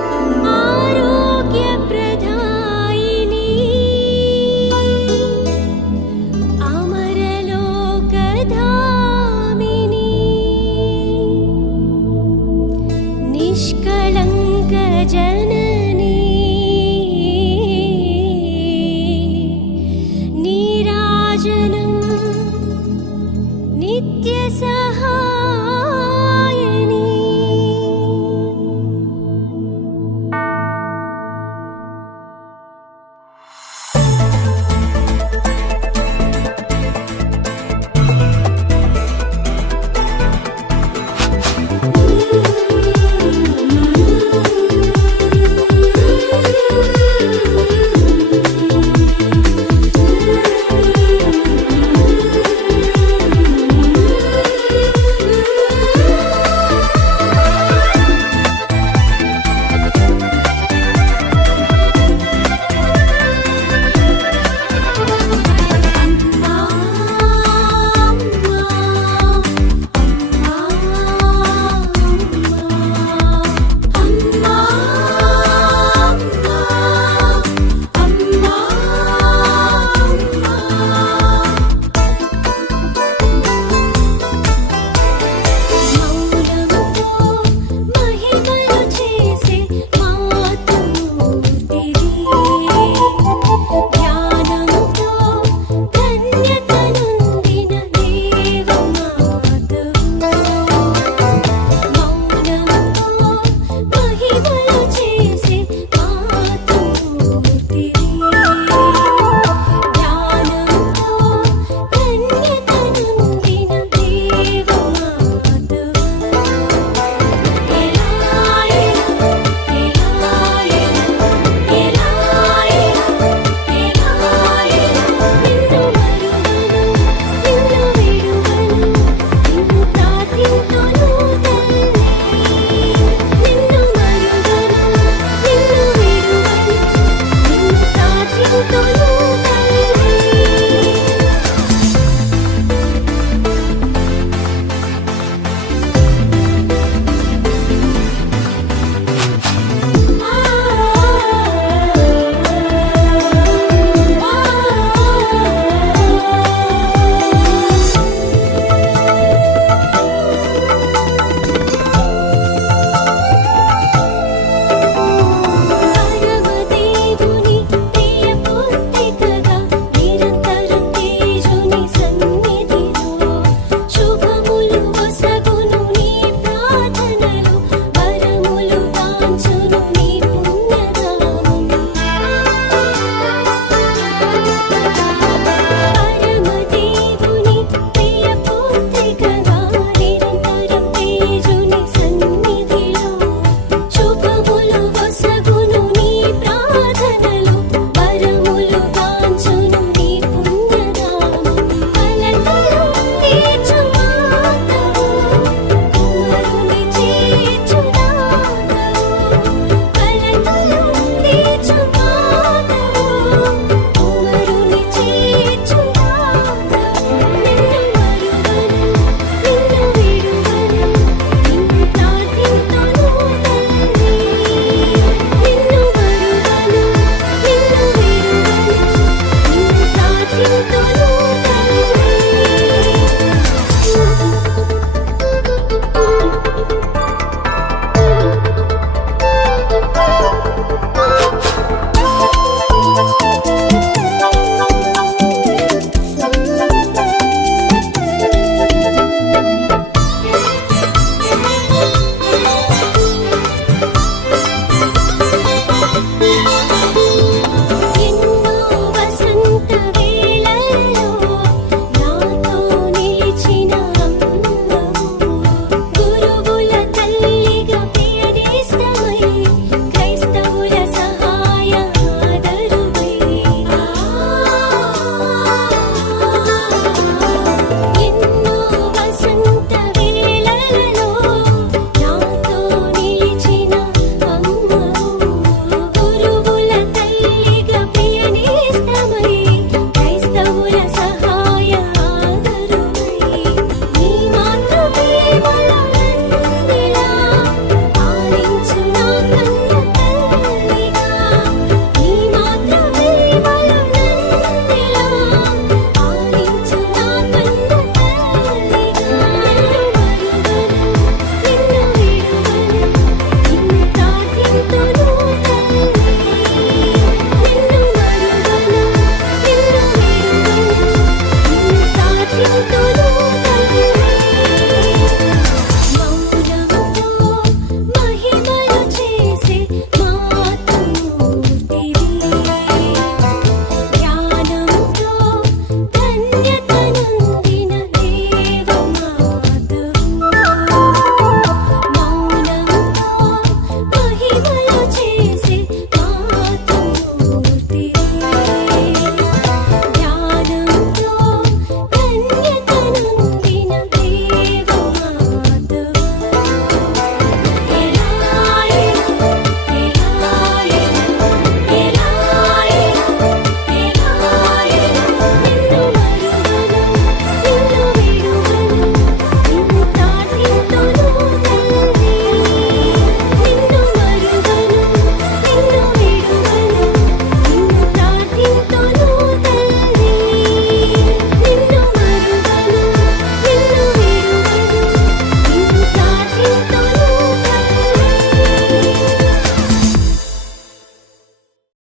Thank you.